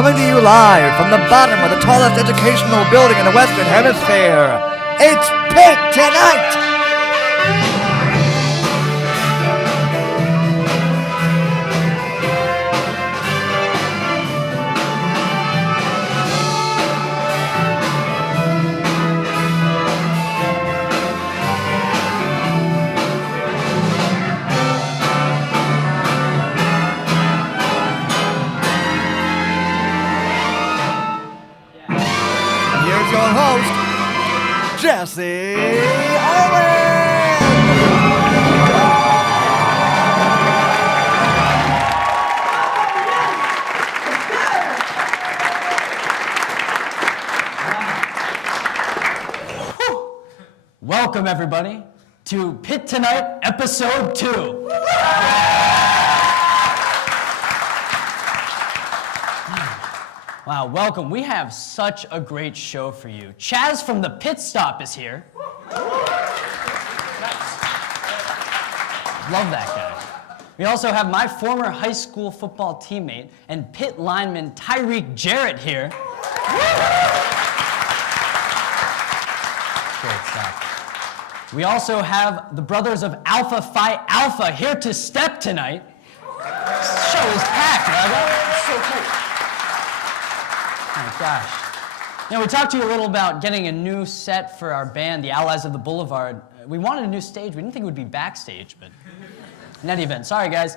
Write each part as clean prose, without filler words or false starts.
Coming to you live from the bottom of the tallest educational building in the Western Hemisphere, it's Pitt Tonight! Here's your host, Jesse Owen! Welcome, everybody, to Pitt Tonight, Episode 2. Wow, welcome. We have such a great show for you. Chaz from the Pit Stop is here. Love that guy. We also have my former high school football teammate and Pitt lineman Tyreek Jarrett here. Great stuff. We also have the brothers of Alpha Phi Alpha here to step tonight. This show is packed, right? It's so cool. Oh my gosh. We talked to you a little about getting a new set for our band, the Allies of the Boulevard. We wanted a new stage. We didn't think it would be backstage, but in any event, sorry guys.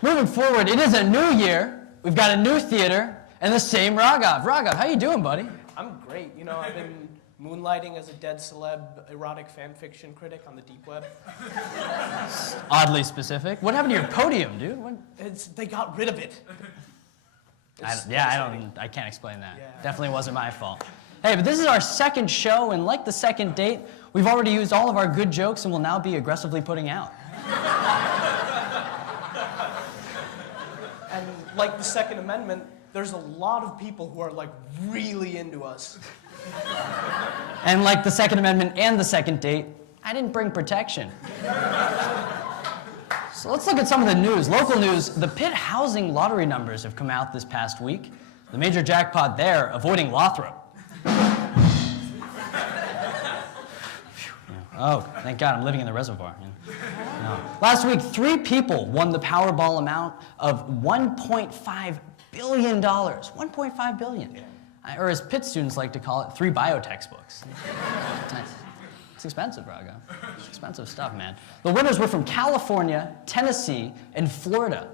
Moving forward, it is a new year. We've got a new theater and the same Raghav. Raghav, how you doing, buddy? I'm great. You know, I've been moonlighting as a dead celeb erotic fan fiction critic on the deep web. Oddly specific. What happened to your podium, dude? They got rid of it. I can't explain that. Yeah. Definitely wasn't my fault. Hey, but this is our second show, and like the second date, we've already used all of our good jokes and will now be aggressively putting out. And like the Second Amendment, there's a lot of people who are like really into us. And like the Second Amendment and the second date, I didn't bring protection. So let's look at some of the news. Local news, the Pitt housing lottery numbers have come out this past week. The major jackpot there, avoiding Lothrop. Oh, thank God, I'm living in the reservoir. No. Last week, 3 people won the Powerball amount of $1.5 billion. $1.5 billion. Or as Pitt students like to call it, 3 bio textbooks. It's expensive, Raga. It's expensive stuff, man. The winners were from California, Tennessee, and Florida,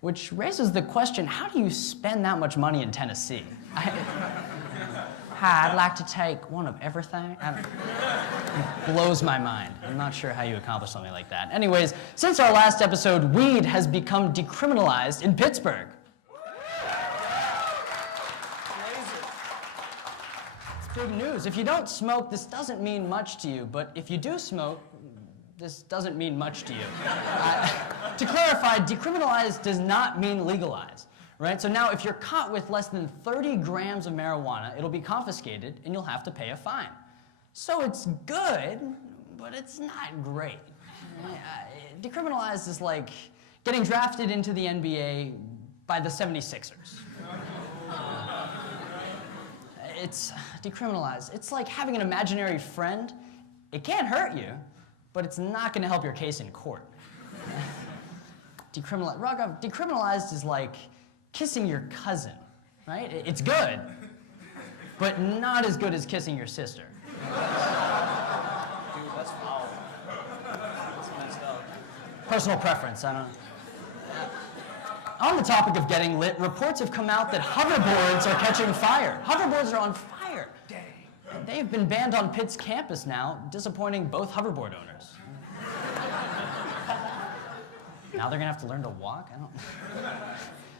which raises the question, how do you spend that much money in Tennessee? Hi, I'd like to take one of everything. It blows my mind. I'm not sure how you accomplish something like that. Anyways, since our last episode, weed has become decriminalized in Pittsburgh. Big news. If you don't smoke, this doesn't mean much to you, but if you do smoke, this doesn't mean much to you. To clarify, decriminalized does not mean legalized, right? So now if you're caught with less than 30 grams of marijuana, it'll be confiscated and you'll have to pay a fine. So it's good, but it's not great. Decriminalized is like getting drafted into the NBA by the 76ers. It's decriminalized. It's like having an imaginary friend. It can't hurt you, but it's not going to help your case in court. Decriminalized is like kissing your cousin, right? It's good, but not as good as kissing your sister. Dude, that's foul. That's messed up. Personal preference, I don't know. On the topic of getting lit, reports have come out that hoverboards are catching fire. Hoverboards are on fire. Dang. They've been banned on Pitt's campus now, disappointing both hoverboard owners. Now they're gonna have to learn to walk? I don't.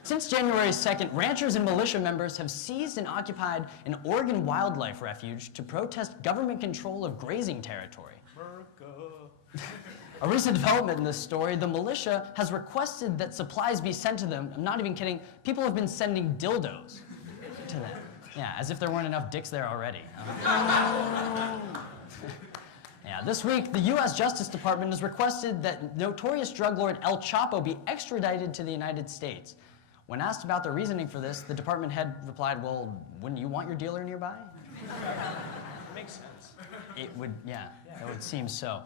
Since January 2nd, ranchers and militia members have seized and occupied an Oregon wildlife refuge to protest government control of grazing territory. A recent development in this story, the militia has requested that supplies be sent to them. I'm not even kidding. People have been sending dildos to them. Yeah, as if there weren't enough dicks there already. Yeah, this week, the U.S. Justice Department has requested that notorious drug lord El Chapo be extradited to the United States. When asked about their reasoning for this, the department head replied, well, wouldn't you want your dealer nearby? Makes sense. It would, yeah, it would seem so.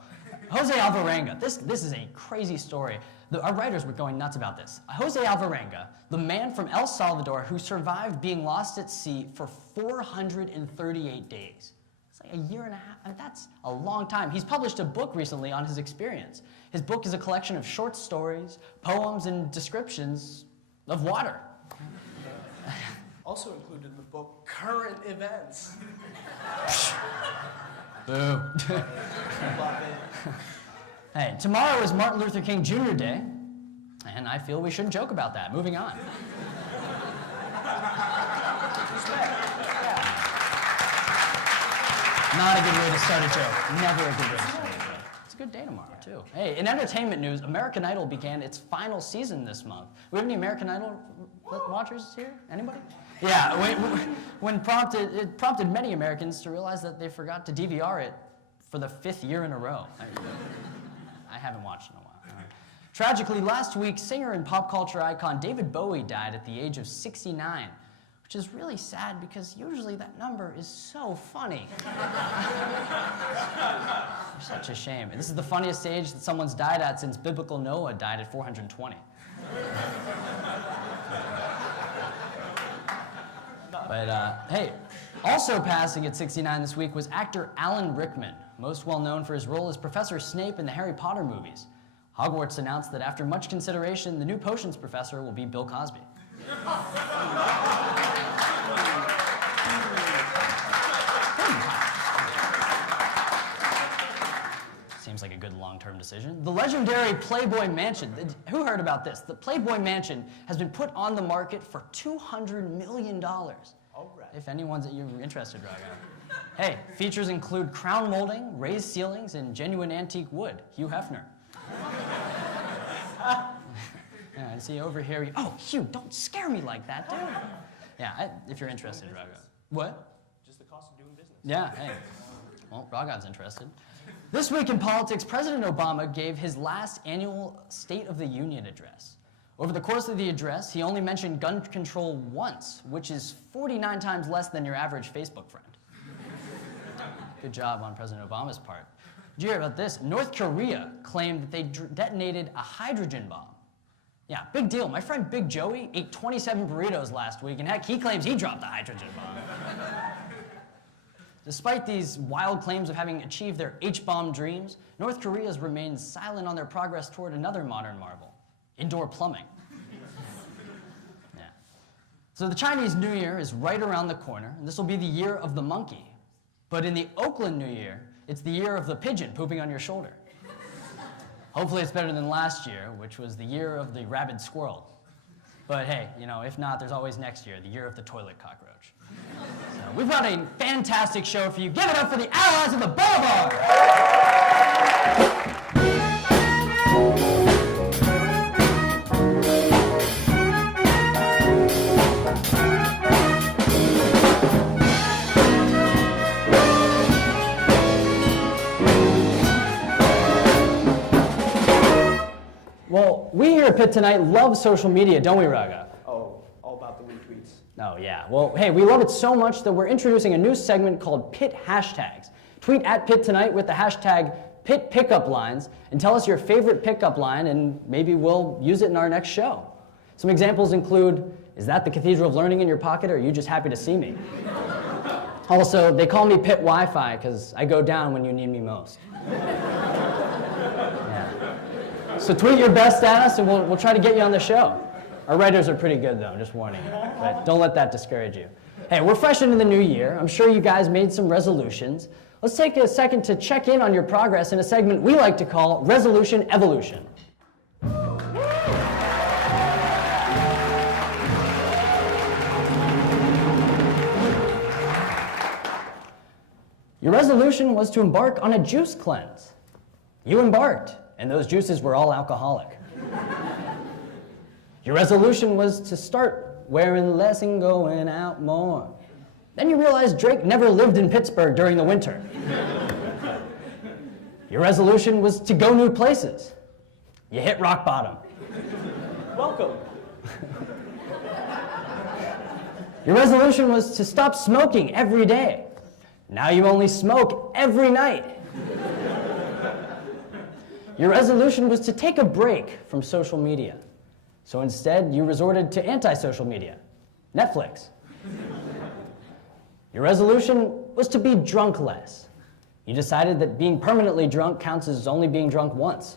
Jose Alvarenga, this is a crazy story. Our writers were going nuts about this. Jose Alvarenga, the man from El Salvador who survived being lost at sea for 438 days. It's like a year and a half. I mean, that's a long time. He's published a book recently on his experience. His book is a collection of short stories, poems, and descriptions of water. Also included in the book, current events. Boo. Love it. Hey, tomorrow is Martin Luther King Jr. Day, and I feel we shouldn't joke about that. Moving on. Not a good way to start a joke. Never a good way to start a joke. It's a good day tomorrow, too. Hey, in entertainment news, American Idol began its final season this month. We have any American Idol watchers here? Anybody? Yeah, it prompted many Americans to realize that they forgot to DVR it for the 5th year in a row. I haven't watched in a while. Tragically, last week, singer and pop culture icon David Bowie died at the age of 69, which is really sad because usually that number is so funny. Such a shame. And this is the funniest age that someone's died at since biblical Noah died at 420. But hey, also passing at 69 this week was actor Alan Rickman, most well known for his role as Professor Snape in the Harry Potter movies. Hogwarts announced that after much consideration, the new potions professor will be Bill Cosby. Seems like a good long-term decision. The legendary Playboy Mansion. Who heard about this? The Playboy Mansion has been put on the market for $200 million. All right. If anyone's you're interested, Drago. Hey, features include crown molding, raised ceilings, and genuine antique wood. Hugh Hefner. Yeah, I see over here. Oh, Hugh, don't scare me like that, dude. Yeah, if you're interested, Drago. What? Just the cost of doing business. Yeah, hey. Well, Dragon's interested. This week in politics, President Obama gave his last annual State of the Union address. Over the course of the address, he only mentioned gun control once, which is 49 times less than your average Facebook friend. Good job on President Obama's part. Did you hear about this? North Korea claimed that they detonated a hydrogen bomb. Yeah, big deal. My friend Big Joey ate 27 burritos last week, and heck, he claims he dropped the hydrogen bomb. Despite these wild claims of having achieved their H-bomb dreams, North Korea has remained silent on their progress toward another modern marvel, indoor plumbing. Yeah. So the Chinese New Year is right around the corner, and this will be the year of the monkey. But in the Oakland New Year, it's the year of the pigeon pooping on your shoulder. Hopefully it's better than last year, which was the year of the rabid squirrel. But hey, you know, if not, there's always next year, the year of the toilet cockroach. So we've got a fantastic show for you. Give it up for the Allies of the Boulevard! Well, we here at Pitt tonight love social media, don't we, Raga? Oh, all about the retweets. Oh, yeah. Well, hey, we love it so much that we're introducing a new segment called Pitt Hashtags. Tweet at Pitt tonight with the hashtag Pitt Pickup Lines and tell us your favorite pickup line, and maybe we'll use it in our next show. Some examples include, is that the Cathedral of Learning in your pocket, or are you just happy to see me? Also, they call me Pitt Wi-Fi because I go down when you need me most. So tweet your best at us, and we'll try to get you on the show. Our writers are pretty good, though, just warning you. But don't let that discourage you. Hey, we're fresh into the new year. I'm sure you guys made some resolutions. Let's take a second to check in on your progress in a segment we like to call Resolution Evolution. Your resolution was to embark on a juice cleanse. You embarked. And those juices were all alcoholic. Your resolution was to start wearing less and going out more. Then you realized Drake never lived in Pittsburgh during the winter. Your resolution was to go new places. You hit rock bottom. Welcome. Your resolution was to stop smoking every day. Now you only smoke every night. Your resolution was to take a break from social media. So instead, you resorted to anti-social media, Netflix. Your resolution was to be drunk less. You decided that being permanently drunk counts as only being drunk once.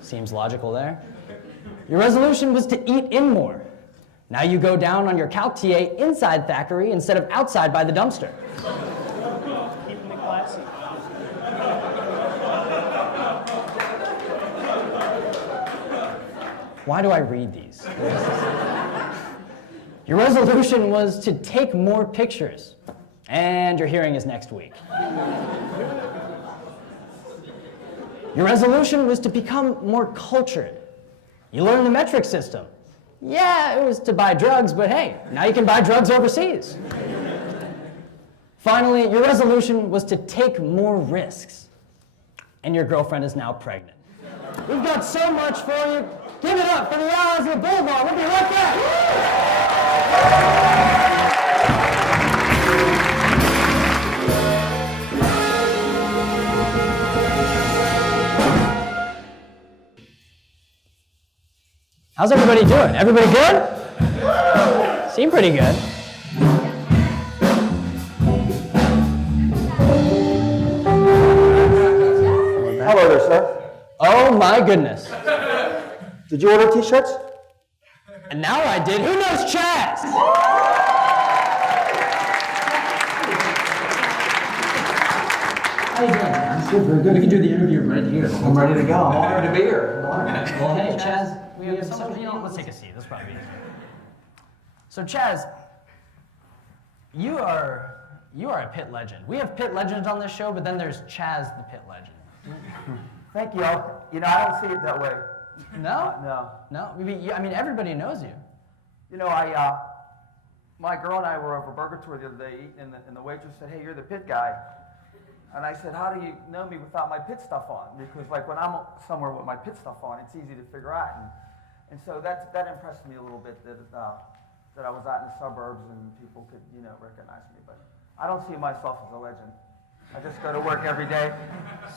Seems logical there. Your resolution was to eat in more. Now you go down on your Calc TA inside Thackeray instead of outside by the dumpster. Keeping it classy. Why do I read these? Your resolution was to take more pictures. And your hearing is next week. Your resolution was to become more cultured. You learned the metric system. Yeah, it was to buy drugs, but hey, now you can buy drugs overseas. Finally, your resolution was to take more risks. And your girlfriend is now pregnant. We've got so much for you. Give it up for the Allies of the Boulevard. We'll be right back. How's everybody doing? Everybody good? Seem pretty good. Hello there, sir. Oh my goodness. Did you order t-shirts? And now I did. Who knows Chaz? How you doing? I'm good, very good. We can do the interview right here. I'm ready to go. I'm honored to be here. Well, hey, Chaz, we have some, let's take a seat. That's probably easier. So, Chaz, you are a Pitt legend. We have Pitt legends on this show, but then there's Chaz the Pitt legend. Thank you. You know, I don't see it that way. No? No. No? I mean, everybody knows you. You know, my girl and I were over Burger Tour the other day eating, and the waitress said, "Hey, you're the Pitt guy." And I said, "How do you know me without my Pitt stuff on?" Because like when I'm somewhere with my Pitt stuff on, it's easy to figure out. And so that impressed me a little bit that I was out in the suburbs and people could, you know, recognize me. But I don't see myself as a legend. I just go to work every day.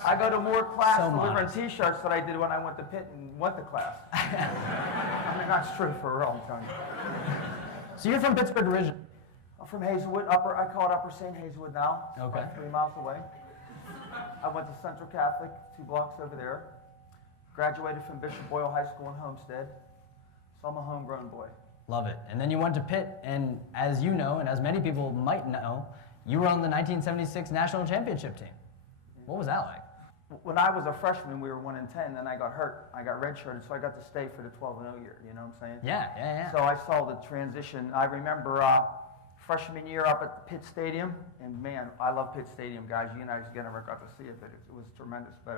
I go to more class delivering T-shirts than I did when I went to Pitt and went to class. I mean, that's true for real, I'm telling you. So you're from Pittsburgh originally? I'm from Hazelwood, I call it Upper St. Hazelwood now. Okay. About 3 miles away. I went to Central Catholic, 2 blocks over there. Graduated from Bishop Boyle High School in Homestead. So I'm a homegrown boy. Love it. And then you went to Pitt, and as you know, and as many people might know, you were on the 1976 National Championship team. What was that like? When I was a freshman, we were 1-10, then I got hurt. I got redshirted, so I got to stay for the 12-0 year, you know what I'm saying? Yeah. So I saw the transition. I remember freshman year up at the Pitt Stadium, and man, I love Pitt Stadium, guys. You guys never got to see it, but it was tremendous. But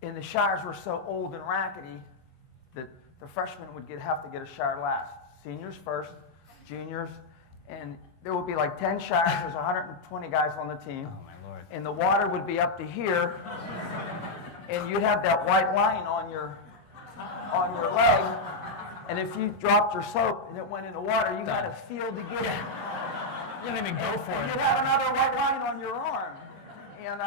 and the showers were so old and rackety that the freshmen would have to get a shower last. Seniors first, juniors, and there would be like 10 showers. There's 120 guys on the team. Oh my Lord. And the water would be up to here, and you'd have that white line on your leg. And if you dropped your soap and it went in the water, you had a field to get it. You didn't even go for it. You'd have another white line on your arm. And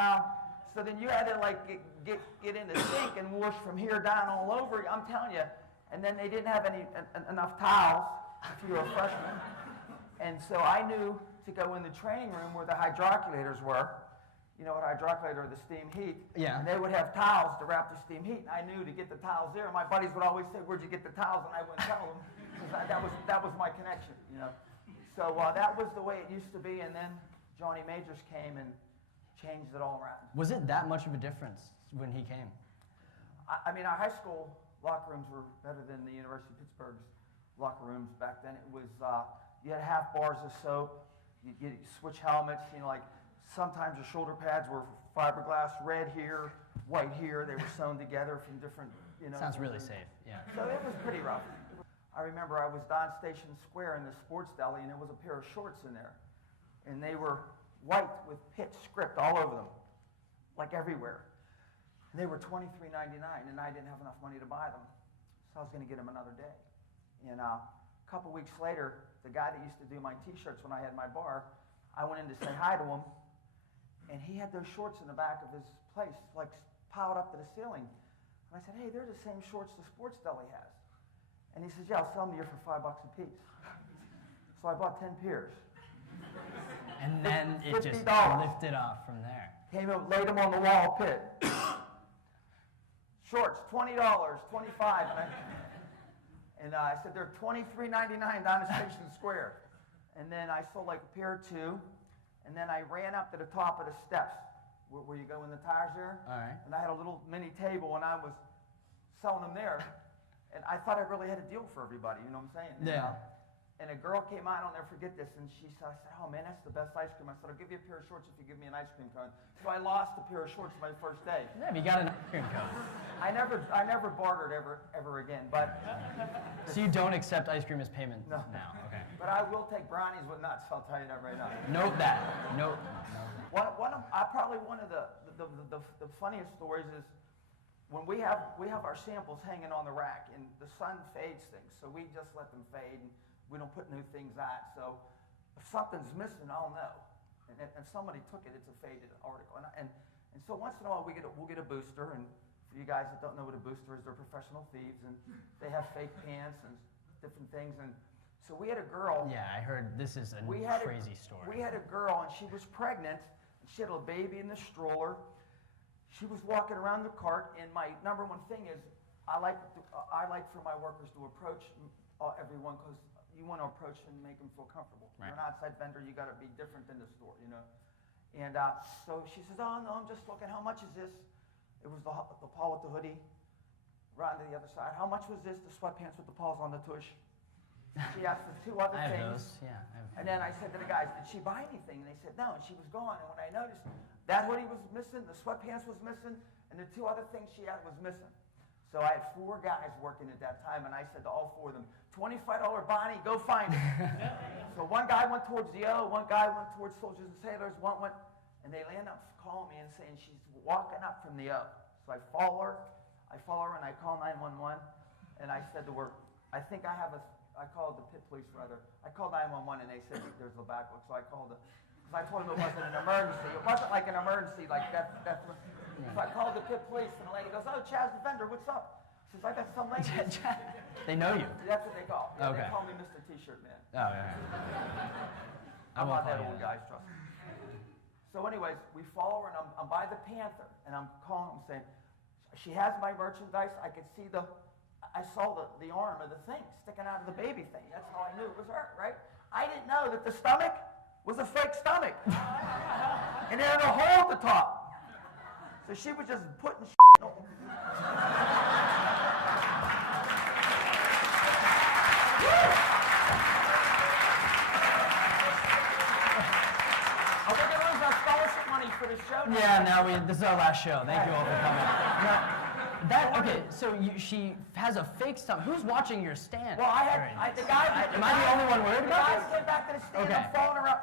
so then you had to like get in the sink and wash from here down all over. I'm telling you. And then they didn't have enough towels if you were a freshman. And so I knew to go in the training room where the hydroculators were. You know what hydroculator, the steam heat? Yeah. And they would have towels to wrap the steam heat. And I knew to get the towels there. My buddies would always say, "Where'd you get the towels?" And I wouldn't tell them. That was my connection, you know. So that was the way it used to be. And then Johnny Majors came and changed it all around. Was it that much of a difference when he came? I mean, our high school locker rooms were better than the University of Pittsburgh's locker rooms back then. It was, you had half bars of soap, you switch helmets, you know, like sometimes your shoulder pads were fiberglass, red here, white here. They were sewn together from different, you know. Sounds really safe, yeah. So it was pretty rough. I remember I was down Station Square in the sports deli, and there was a pair of shorts in there. And they were white with Pitt script all over them, like everywhere. And they were $23.99, and I didn't have enough money to buy them. So I was going to get them another day. And a couple weeks later, the guy that used to do my T-shirts when I had my bar, I went in to say hi to him, and he had those shorts in the back of his place, like piled up to the ceiling. And I said, hey, they're the same shorts the Sports Deli has. And he says, yeah, I'll sell them to you for $5 a piece. So I bought 10 pairs. And then it just $50. lifted off from there. Came up, laid them on the wall, Pitt. Shorts, $20, $25. And I said, they're $23.99 down at Station Square. And then I sold like a pair or two. And then I ran up to the top of the steps where you go in the tires there. All right. And I had a little mini table, and I was selling them there. And I thought I really had a deal for everybody, you know what I'm saying? Yeah. And a girl came out, I'll never forget this, and I said, oh man, that's the best ice cream. I said, I'll give you a pair of shorts if you give me an ice cream cone. So I lost a pair of shorts my first day. Yeah, but you got an ice cream cone. I never bartered ever again, but. So you don't accept ice cream as payment No. now? Okay. But I will take brownies with nuts, I'll tell you that right now. Note that. Note. One of the funniest stories is when we have our samples hanging on the rack, and the sun fades things, so we just let them fade, and we don't put new things on. So if something's missing, I'll know. And if somebody took it, it's a faded article. And so once in a while we'll get a booster. And for you guys that don't know what a booster is, they're professional thieves, and they have fake pants and different things. And so we had a girl. Yeah, I heard this is a crazy story. We had a girl, and she was pregnant. And she had a baby in the stroller. She was walking around the cart, and my number one thing is I like for my workers to approach everyone, because you want to approach and make them feel comfortable. Right. You're an outside vendor, you got to be different than the store, you know. And so she says, oh no, I'm just looking. How much is this? It was the paw with the hoodie. Right to the other side. How much was this? The sweatpants with the paws on the tush. She asked for two other I have things. those. Yeah. And then I said to the guys, did she buy anything? And they said no, and she was gone. And when I noticed, that hoodie was missing, the sweatpants was missing, and the two other things she had was missing. So I had 4 guys working at that time, and I said to all 4 of them, $25 Bonnie, go find it. So one guy went towards the O, one guy went towards Soldiers and Sailors, one went, and they land up calling me and saying she's walking up from the O. So I follow her, and I call 911, and I said to her, I called the Pitt police rather. I called 911, and they said there's a back look, so I called because I told them it wasn't an emergency. It wasn't like an emergency, like that. So I called the Pitt police, and the lady goes, oh, Chaz the vendor, what's up? She says, I got some lady. They know you. That's what they call. Yeah, Okay. They call me Mr. T-shirt man. Oh, yeah. I'm won't not that call you old, guys, trust me. So anyways, we follow her, and I'm by the Panther, and I'm calling them saying, she has my merchandise. I saw the arm of the thing sticking out of the baby thing. That's how I knew it was her, right? I didn't know that the stomach was a fake stomach. And it had a hole at the top. So she was just putting shit on. Are we going to lose our scholarship money for the show now? Yeah, this is our last show. Thank you all for coming. Okay, so she has a fake stomach. Who's watching your stand? Well, the guy. Am I the only one worried about this? The guys this? came back to the stand. Okay. I'm following her out.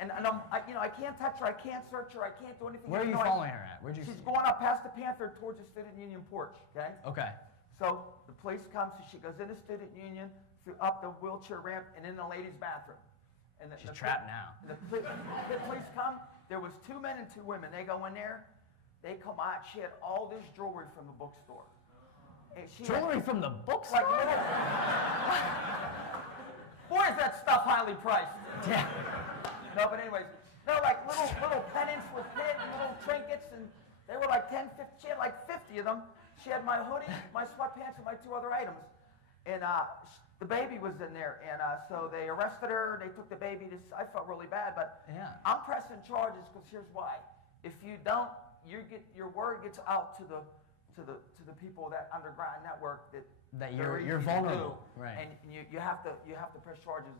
And I can't touch her, I can't search her, I can't do anything. Where are you following her at? Where'd you She's see? going up past the Panther towards the Student Union porch, okay? Okay. So the police come, so she goes into Student Union, up the wheelchair ramp, and in the ladies' bathroom. And She's trapped now. The police come, there was 2 men and 2 women. They go in there, they come out, she had all this jewelry from the bookstore. And Jewelry from the bookstore? Like little, boy, is that stuff highly priced. Yeah. No, but anyways, like little pendants with Pitt and little trinkets, and they were like 10, 50, she had like 50 of them. She had my hoodie, my sweatpants, and my 2 other items. And the baby was in there, and so they arrested her, they took the baby. I felt really bad, but Yeah. I'm pressing charges because here's why. If you don't, your word gets out to the people, that underground network That they're you're easy to vulnerable, do. right. And you have to press charges.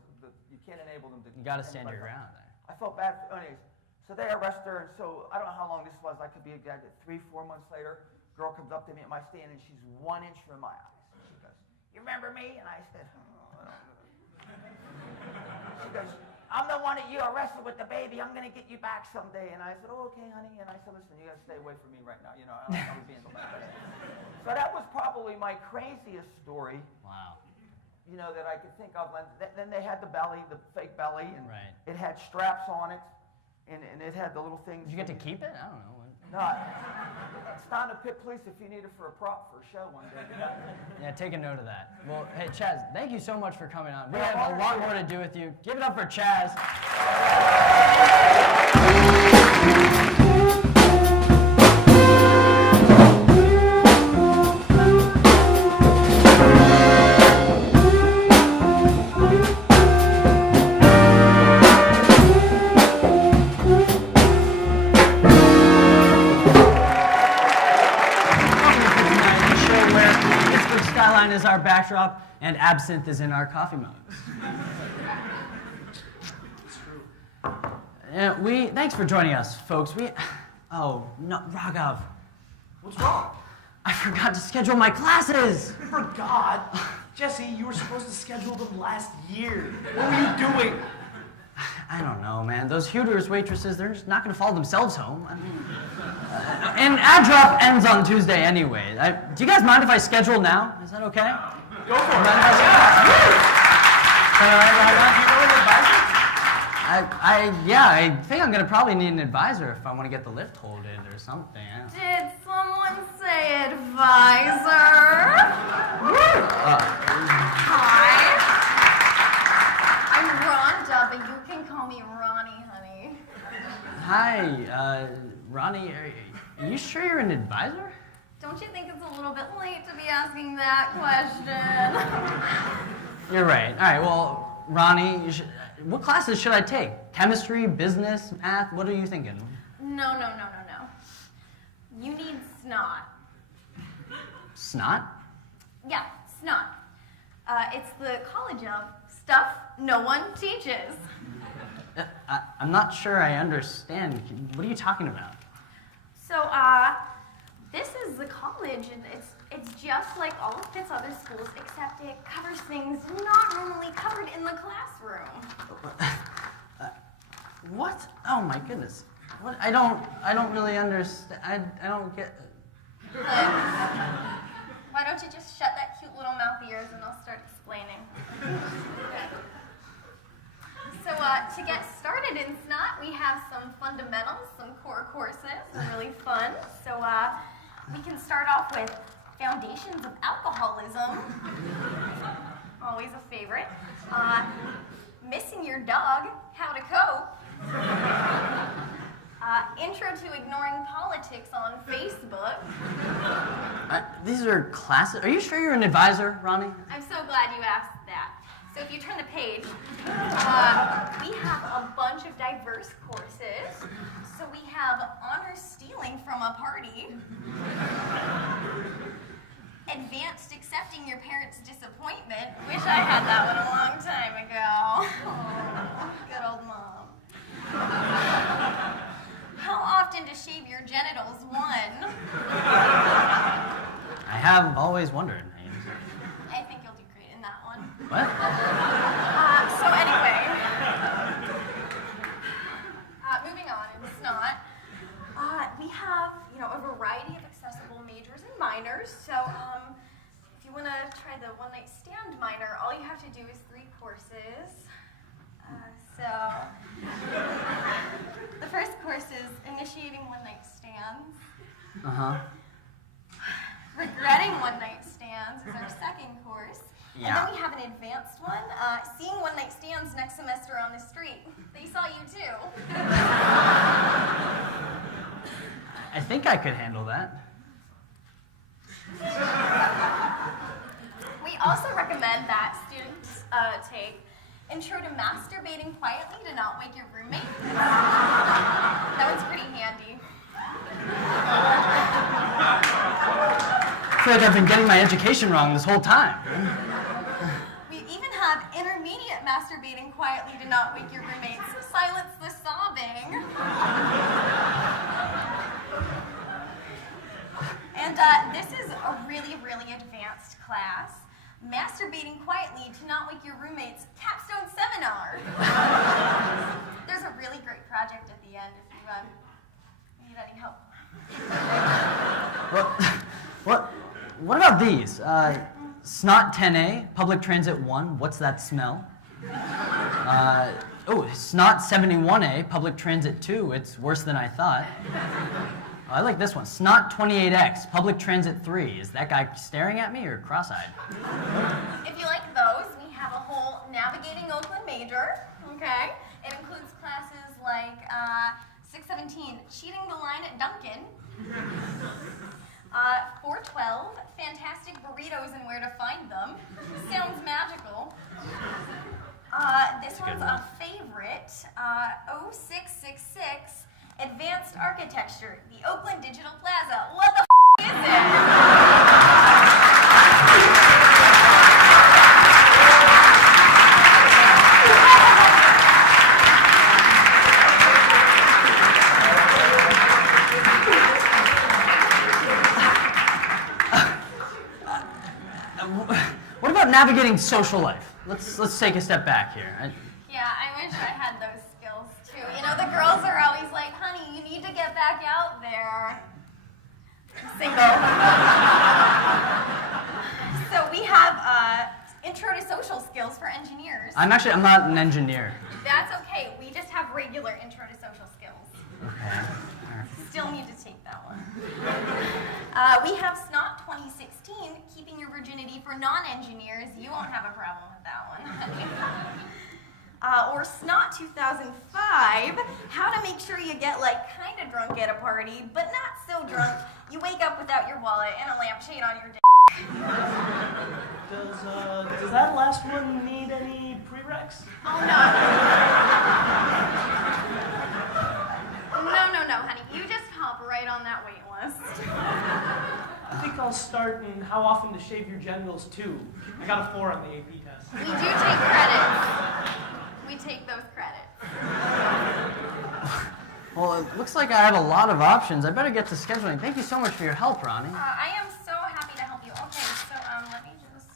You can't enable them to. You got to stand your ground there. I felt bad for anyways. So they arrest her, and so I don't know how long this was. I could be exact. 3-4 months later, girl comes up to me at my stand, and she's 1 inch from my eyes. She goes, "You remember me?" And I said, "Oh, I don't know." She goes, "I'm the one that you arrested with the baby. I'm gonna get you back someday." And I said, "Oh, okay, honey." And I said, "Listen, you gotta stay away from me right now. You know, I was being the bad." So that was probably my craziest story. Wow. you know, that I could think of. And then they had the belly, the fake belly, and Right. it had straps on it, and it had the little things. Did you get to keep it? I don't know. No, it's down to Pitt Police if you need it for a prop for a show one day. Yeah, take a note of that. Well, hey, Chaz, thank you so much for coming on. We Yeah, have a lot more to do with you. Give it up for Chaz. Is our backdrop, and absinthe is in our coffee mugs. It's true. Thanks for joining us, folks. Oh, no, Raghav. What's wrong? I forgot to schedule my classes. For God, Jesse, you were supposed to schedule them last year. What were you doing? I don't know, man. Those Hooters waitresses, they're just not going to follow themselves home. I mean, and ad drop ends on Tuesday anyway. Do you guys mind if I schedule now? Is that okay? Go for it. Mind if I I think I'm going to probably need an advisor if I want to get the lift holded or something. Did someone say advisor? Hi. I'm Rhonda, but you can call me Ronnie, honey. Hi, Ronnie. Are you sure you're an advisor? Don't you think it's a little bit late to be asking that question? You're right. All right, well, Ronnie, what classes should I take? Chemistry, business, math? What are you thinking? No. You need snot. Snot? Yeah, snot. It's the college of stuff no one teaches. I'm not sure I understand. What are you talking about? So, this is the college, and it's just like all of Pitt's other schools, except it covers things not normally covered in the classroom. What? Oh my goodness. What? I don't really understand. I don't get. Why don't you just shut that cute little mouth of yours and I'll start explaining. So to get started in SNOT, we have some fundamentals, some core courses. They're really fun. So we can start off with Foundations of Alcoholism. Always a favorite. Missing Your Dog, How to Cope. Intro to Ignoring Politics on Facebook. These are classes. Are you sure you're an advisor, Ronnie? I'm so glad you asked that. So if you turn the page, we have a bunch of diverse courses. So we have Honor Stealing from a Party, Advanced Accepting Your Parents' Disappointment. Wish I had that one a long time ago. Oh, good old mom. How often to shave your genitals? 1. I have always wondered. I think you'll do great in that one. What? So anyway, moving on in SNOT, we have, a variety of accessible majors and minors. So if you want to try the one-night stand minor, all you have to do is 3 courses. The first course is Initiating One-Night Stands. Uh-huh. Regretting One-Night Stands is our second course. Yeah. And then we have an advanced one, Seeing One-Night Stands next semester on the street. They saw you too. I think I could handle that. We also recommend that students take Intro to Masturbating Quietly to Not Wake Your Roommate. That one's pretty handy. I feel like I've been getting my education wrong this whole time. We even have Intermediate Masturbating Quietly to Not Wake Your Roommates. Silence the Sobbing. And this is a really, really advanced class. Masturbating Quietly to Not Wake Your Roommates Capstone Seminar. There's a really great project at the end if you need any help. What about these? Snot 10A, public transit 1, what's that smell? Snot 71A, public transit 2, it's worse than I thought. I like this one. Snot 28X, public transit 3, is that guy staring at me or cross-eyed? If you like those, we have a whole Navigating Oakland major, okay? It includes classes like 617, Cheating the Line at Dunkin', 412, Fantastic Burritos and Where to Find Them. Sounds magical. This one's a favorite, 0666, Advanced Architecture, the Oakland Digital Plaza. What the is What about navigating social life? Let's take a step back here. Yeah, I wish I had those skills too. You know, the girls are always like, honey, you need to get back out there. Single. So we have intro to social skills for engineers. I'm not an engineer. That's okay. We just have regular intro to social skills. Okay. Still need to take that one. We have Snot 2016, keeping your virginity for non-engineers. You won't have a problem with that one. Or Snot 2005, how to make sure you get like kind of drunk at a party, but not so drunk you wake up without your wallet and a lampshade on your dick. Does that last one need any prereqs? Oh no. No, honey. You just hop right on that wait list. I think I'll start in how often to shave your genitals too. I got a 4 on the AP test. We do take credits. We take those credits. Well, it looks like I have a lot of options. I better get to scheduling. Thank you so much for your help, Ronnie. I am so happy to help you. Okay, so let me just.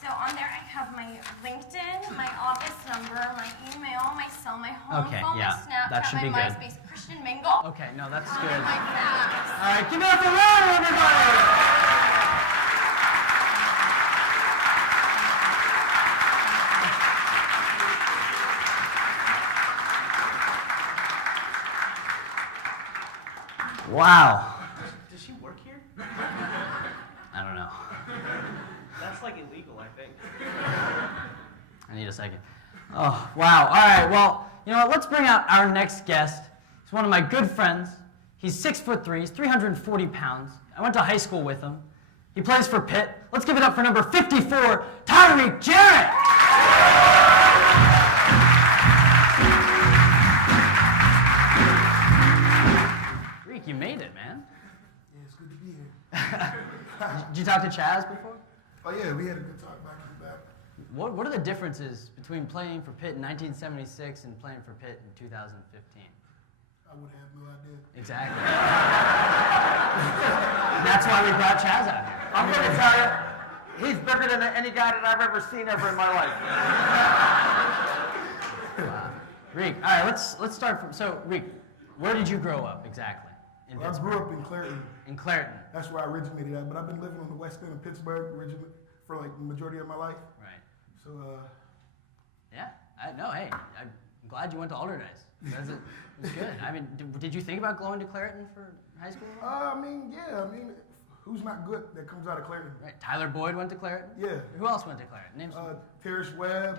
So on there I have my LinkedIn, my office number, my email, my cell, my home Okay, phone, yeah, my Snapchat, that should my be good. MySpace, Christian Mingle. Okay, no, that's and good. my fax. All right, give it up for Ronnie, everybody! Wow. Does she work here? I don't know. That's like illegal, I think. I need a second. Oh, wow. All right, well, you know what? Let's bring out our next guest. He's one of my good friends. He's 6'3", he's 340 pounds. I went to high school with him. He plays for Pitt. Let's give it up for number 54, Tyreek Jarrett! Reek, you made it, man. Yeah, it's good to be here. Did you talk to Chaz before? Oh yeah, we had a good talk back and back. What are the differences between playing for Pitt in 1976 and playing for Pitt in 2015? I would have no idea. Exactly. That's why we brought Chaz out here. I'm going to tell you, he's bigger than any guy that I've ever seen ever in my life. Reek, all right, let's start from, so Reek, where did you grow up exactly? In Well, I Pittsburgh? grew up in Clairton. In Clairton. That's where I originated at, but I've been living on the west end of Pittsburgh originally for like the majority of my life. Right. So, Yeah, hey, I'm glad you went to Alderdice. It was good. I mean, did you think about going to Clairton for high school? who's not good that comes out of Clairton? Right, Tyler Boyd went to Clairton? Yeah. Who else went to Clairton? Names Terrence Webb,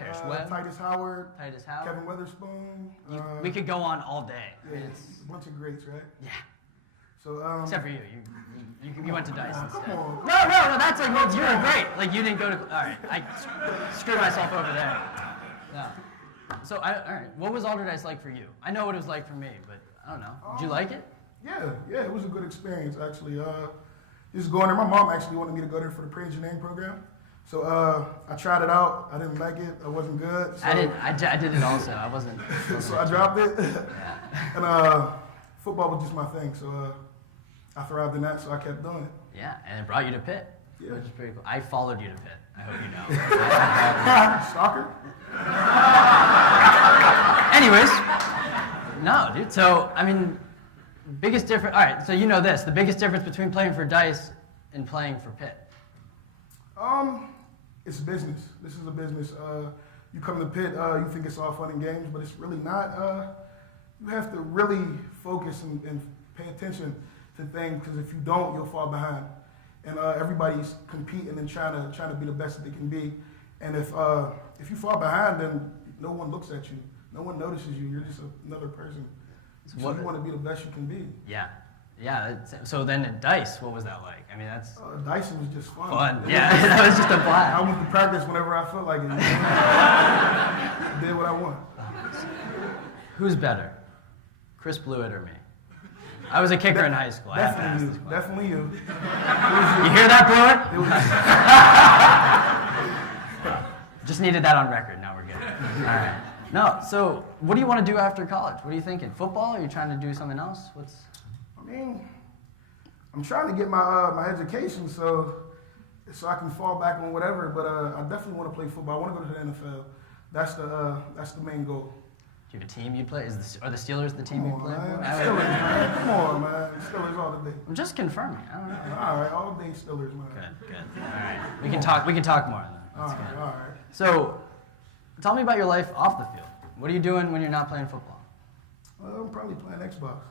Titus Howard, Titus Howard. Kevin Weatherspoon. We could go on all day. I Yeah, mean, it's a bunch of greats, right? yeah. So, Except for you. You went to Dice instead. come on. No, that's like, well, you were great. Like, you didn't go to, all right, I screwed myself over there. No. So, all right, what was Alderdice like for you? I know what it was like for me, but I don't know. Did you like it? Yeah, it was a good experience actually. Just going there, my mom actually wanted me to go there for the pre-engineering program. So I tried it out. I didn't like it. I wasn't good. So, I did it also. I wasn't. so I dropped it. Yeah. And football was just my thing. So I thrived in that. So I kept doing it. Yeah, and it brought you to Pitt, Yeah. which is pretty cool. I followed you to Pitt. I hope you know. Stalker? Anyways, no, dude. So I mean, biggest difference. All right, so you know this. The biggest difference between playing for Dice and playing for Pitt. It's business. This is a business. You come to Pitt, you think it's all fun and games, but it's really not. You have to really focus and pay attention to things, because if you don't, you'll fall behind. And everybody's competing and trying to be the best that they can be. And if you fall behind, then no one looks at you. No one notices you. You're just another person. So you want to be the best you can be. Yeah. Yeah. So then at Dice, what was that like? I mean, that's Dyson was just fun. Yeah, that was just a blast. I went to practice whenever I felt like it. Did what I want. Who's better, Chris Blewett or me? I was a kicker in high school. Definitely you. Definitely you. You hear that, Blewett? Just needed that on record. Now we're good. All right. No. So, what do you want to do after college? What are you thinking? Football? Or are you trying to do something else? I mean, I'm trying to get my education so I can fall back on whatever. But I definitely want to play football. I want to go to the NFL. That's the main goal. Do you have a team you play? Are the Steelers the team you play for? Steelers, man. Come on, man. Steelers all the day. I'm just confirming. I don't know. All right, all day Steelers, man. Good. All right. We can talk more on that. All right. So, tell me about your life off the field. What are you doing when you're not playing football? I'm probably playing Xbox.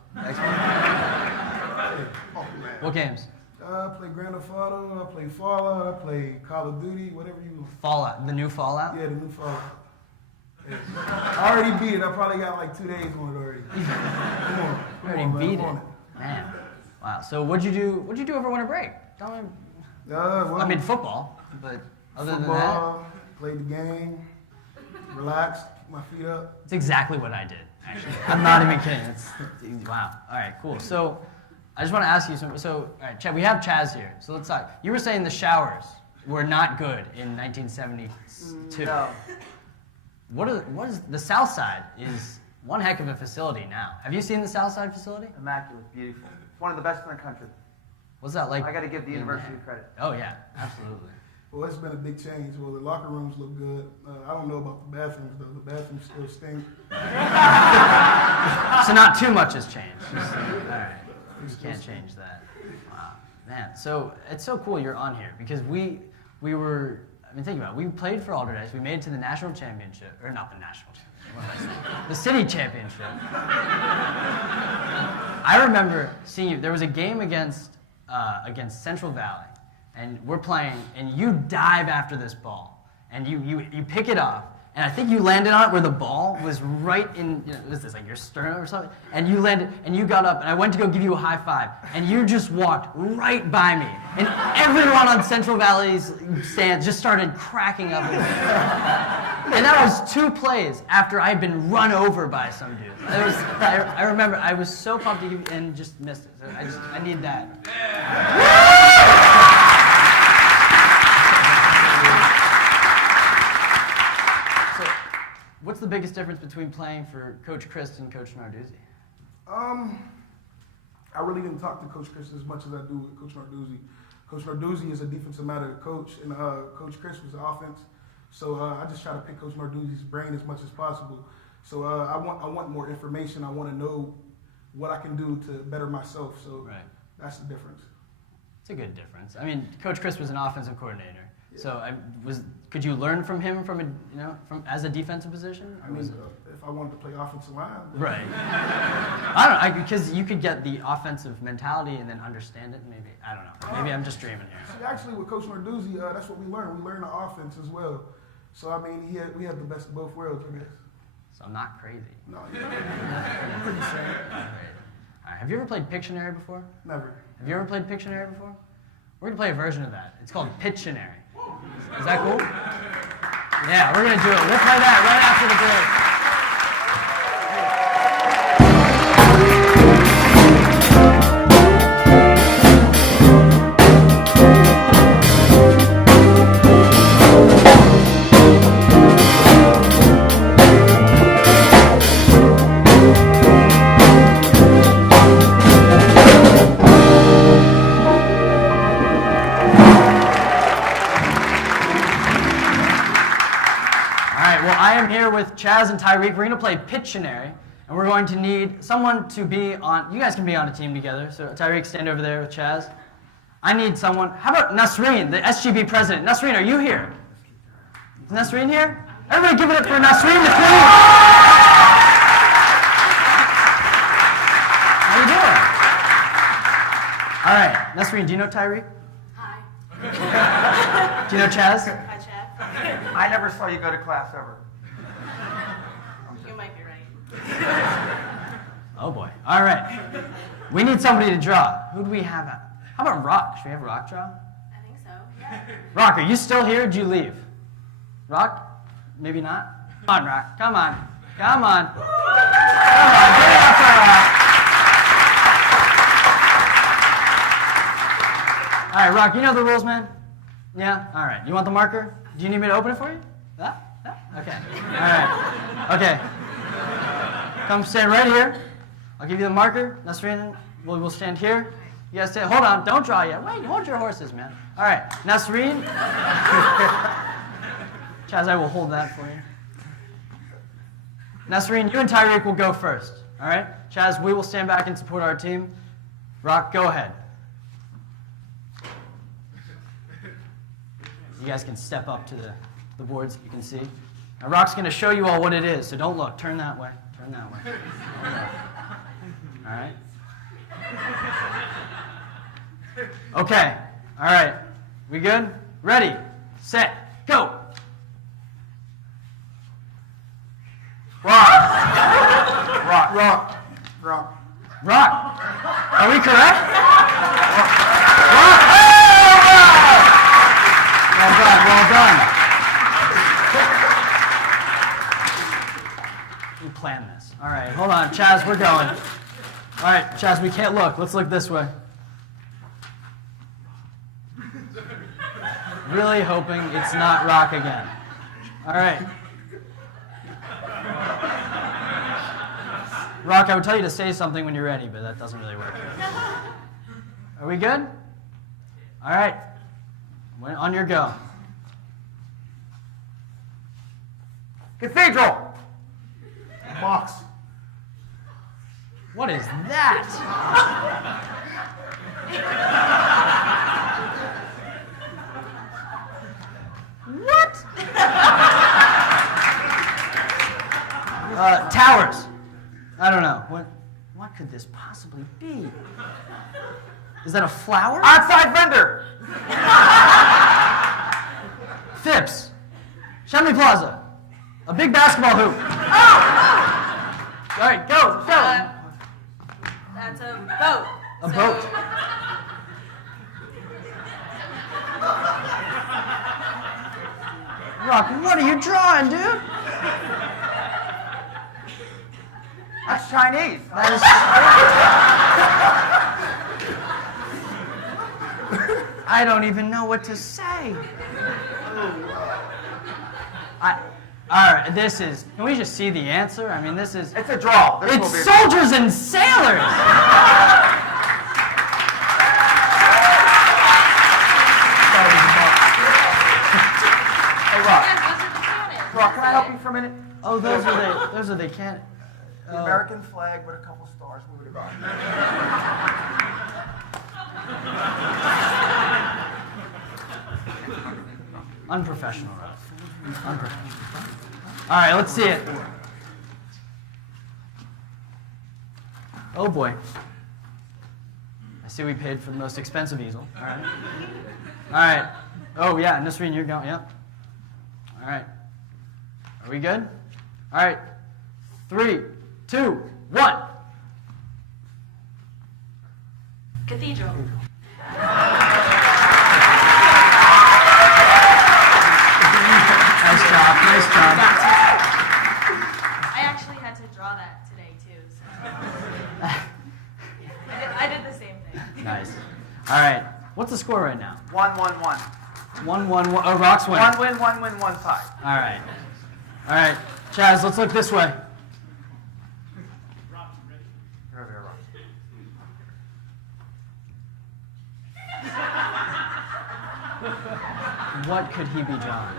What games? I play Grand Theft Auto, I play Fallout, I play Call of Duty, whatever you want. Fallout, the new Fallout? Yeah, the new Fallout. Yeah. I already beat it. I probably got like 2 days on it already. Come on. Already beat it. Man. Wow. So what'd you do over winter break? Tell me. Well, I mean football, but other than that, played the game, relaxed, keep my feet up. It's exactly what I did, actually. I'm not even kidding. Wow. All right, cool. So I just want to ask you something. So, all right, Chad, we have Chaz here. So let's talk. You were saying the showers were not good in 1972. No. What is the South Side is one heck of a facility now. Have you seen the South Side facility? Immaculate, beautiful. It's one of the best in the country. What's that like? I got to give the university credit. Oh yeah, absolutely. Well, it's been a big change. Well, the locker rooms look good. I don't know about the bathrooms though. The bathrooms still stink. So not too much has changed. All right, you can't change that. Wow, man. So it's so cool you're on here because we were. I mean, think about it. We played for Alderdice. We made it to the national championship, or not the national championship, the city championship. I remember seeing you. There was a game against Central Valley, and we're playing, and you dive after this ball, and you pick it off, and I think you landed on it where the ball was right in, was this like your sternum or something? And you landed, and you got up, and I went to go give you a high five, and you just walked right by me, and everyone on Central Valley's stands just started cracking up. And that was 2 plays after I had been run over by some dude. I remember I was so pumped to give you, and just missed it. So I need that. What's the biggest difference between playing for Coach Chris and Coach Narduzzi? I really didn't talk to Coach Chris as much as I do with Coach Narduzzi. Coach Narduzzi is a defensive-minded coach, and Coach Chris was the offense. So I just try to pick Coach Narduzzi's brain as much as possible. So I want more information. I want to know what I can do to better myself. So that's the difference. It's a good difference. I mean, Coach Chris was an offensive coordinator. So could you learn from him from as a defensive position? I mean, if I wanted to play offensive line. Right. I don't know, because you could get the offensive mentality and then understand it. Maybe I don't know. Maybe I'm just dreaming here. See, actually, with Coach Narduzzi, that's what we learned. We learned the offense as well. So I mean, we have the best of both worlds, I guess. So I'm not crazy. No, you're pretty sane. All right. Have you ever played Pictionary before? Never. Have you ever played Pictionary before? We're gonna play a version of that. It's called Pittionary. Is that cool? Yeah, we're going to do it. We'll play that right after the break. With Chaz and Tyreek, we're going to play Pictionary, and we're going to need someone to be on. You guys can be on a team together. So Tyreek, stand over there with Chaz. I need someone. How about Nasreen, the SGB president? Nasreen, are you here? Is Nasreen here? Everybody give it up for Nasreen, the queen. How you doing? All right, Nasreen, do you know Tyreek? Hi. Do you know Chaz? Hi, Chad. I never saw you go to class ever. You might be right. Oh boy. All right. We need somebody to draw. Who do we have? How about Rock? Should we have Rock draw? I think so. Yeah. Rock, are you still here or did you leave? Rock? Maybe not? Come on, Rock. Come on. Come on. Come on. Get it up for Rock. All right, Rock, you know the rules, man? Yeah? All right. You want the marker? Do you need me to open it for you? Yeah? Okay. All right. Okay. Come stand right here. I'll give you the marker. Nasreen, we'll stand here. You guys hold on. Don't draw yet. Wait, hold your horses, man. All right. Nasreen. Chaz, I will hold that for you. Nasreen, you and Tyreek will go first. All right? Chaz, we will stand back and support our team. Rock, go ahead. You guys can step up to the boards, you can see. Now, Rock's going to show you all what it is, so don't look. Turn that way. Turn that way. All right? Okay. All right. We good? Ready, set, go. Rock. Rock. Are we correct? Rock. Well done, well done. We planned this. All right, hold on. Chaz, we're going. All right, Chaz, we can't look. Let's look this way. Really hoping it's not Rock again. All right. Rock, I would tell you to say something when you're ready, but that doesn't really work. Are we good? All right. On your go. Cathedral. Box. What is that? What? Towers. I don't know. What could this possibly be? Is that a flower? Outside vendor. Phipps. Chambly Plaza. A big basketball hoop. All right, go. That's a boat. A boat. Rock, what are you drawing, dude? That's Chinese. That is... I don't even know what to say. All right, this is... Can we just see the answer? I mean, this is... It's a draw. It's soldiers and sailors! Hey, Rock. Yeah, those are the planets. Rock, can I help you for a minute? Oh, those are the can... The American flag with a couple stars. Move it around. Unprofessional, Rock. Unprofessional. All right, let's see it. Oh boy. I see we paid for the most expensive easel. All right. All right. Oh yeah, Nasreen, you're going. Yep. All right. Are we good? All right. 3, 2, 1. Cathedral. Nice job. Nice job. I actually had to draw that today too, so I did the same thing. Nice. All right. What's the score right now? 1-1-1. 1-1-1. Oh, Rock's winning. One win, one tie. All right. All right. Chaz, let's look this way. Here, here, Rock. What could he be drawing?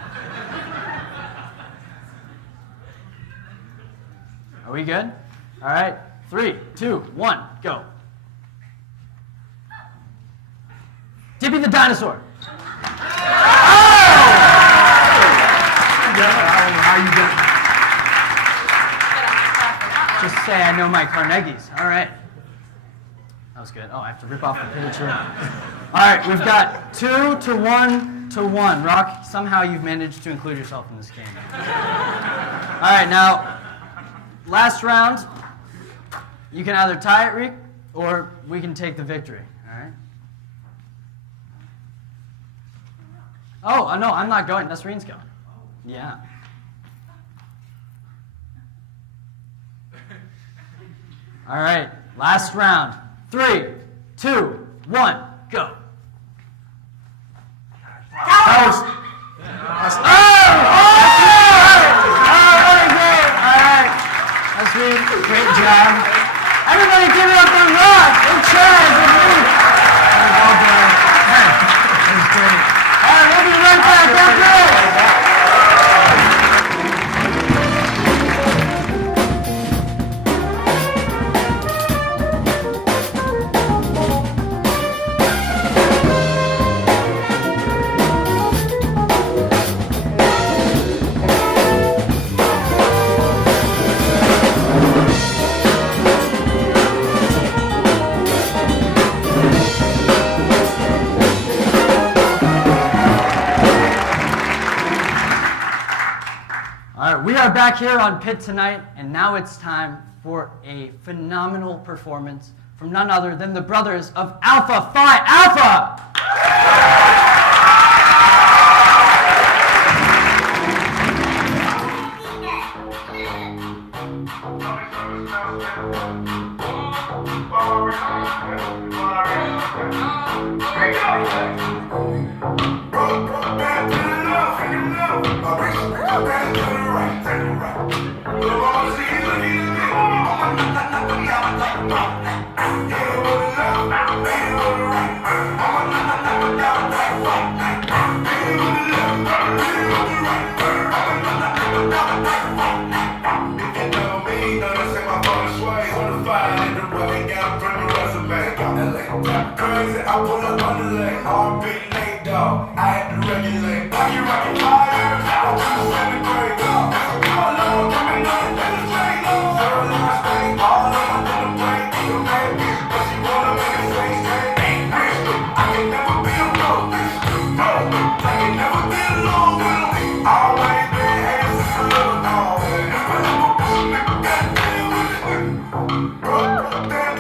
Are we good? All right. 3, 2, 1, go. Skippy the dinosaur. How you doing? Just say I know my Carnegies. All right. That was good. Oh, I have to rip off the page here. All right, we've got 2 to 1 to 1. Rock, somehow you've managed to include yourself in this game. All right, now, last round. You can either tie it, Reek, or we can take the victory. All right? Oh, no, I'm not going. Nasreen's going. Yeah. All right, last round. 3, 2, 1, go. That was. Nasreen, great job. Everybody give it up for Rock and Chad and Luke. Well done. That was great. All right, we'll be right back. Let's go. We are back here on Pitt tonight, and now it's time for a phenomenal performance from none other than the brothers of Alpha Phi Alpha! Crazy, I pull up on the leg, all big leg dog. I had to regulate. Why you rockin' fire? I'm too seventh grade. All alone, coming on the straight. Zero line straight, all on my little brain. You mad bitch, but she wanna make it straight straight. Bitch, I can never be a broke bitch. No, I can never be alone with them. Always been hands since a little dog. If I ever push a nigga, gotta deal with it. Bro, damn,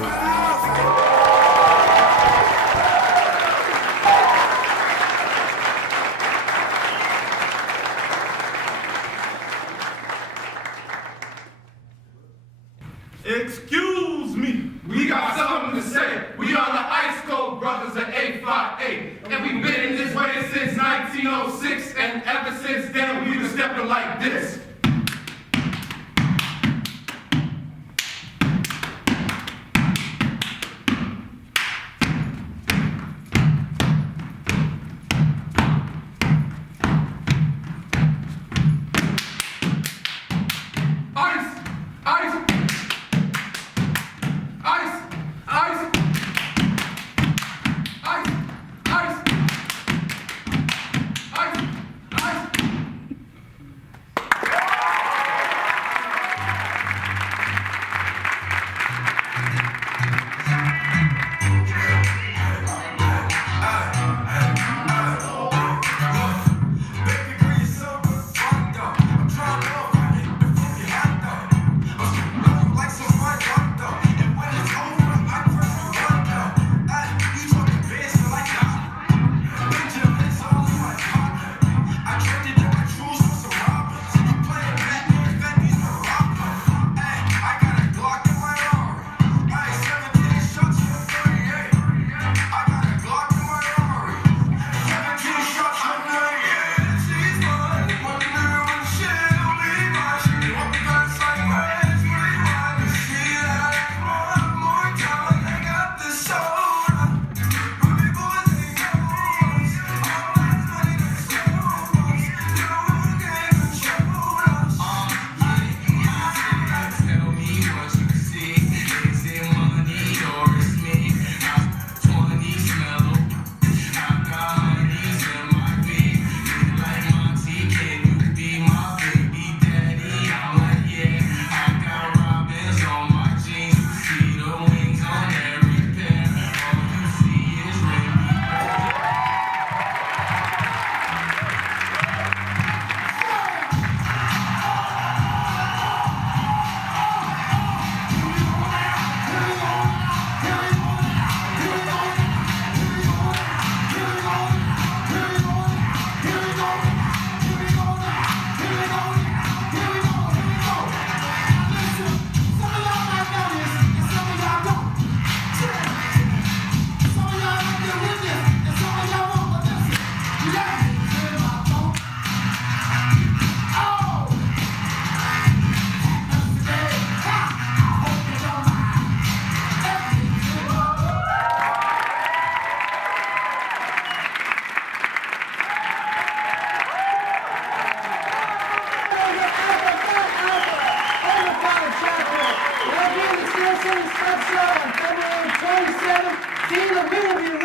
many of you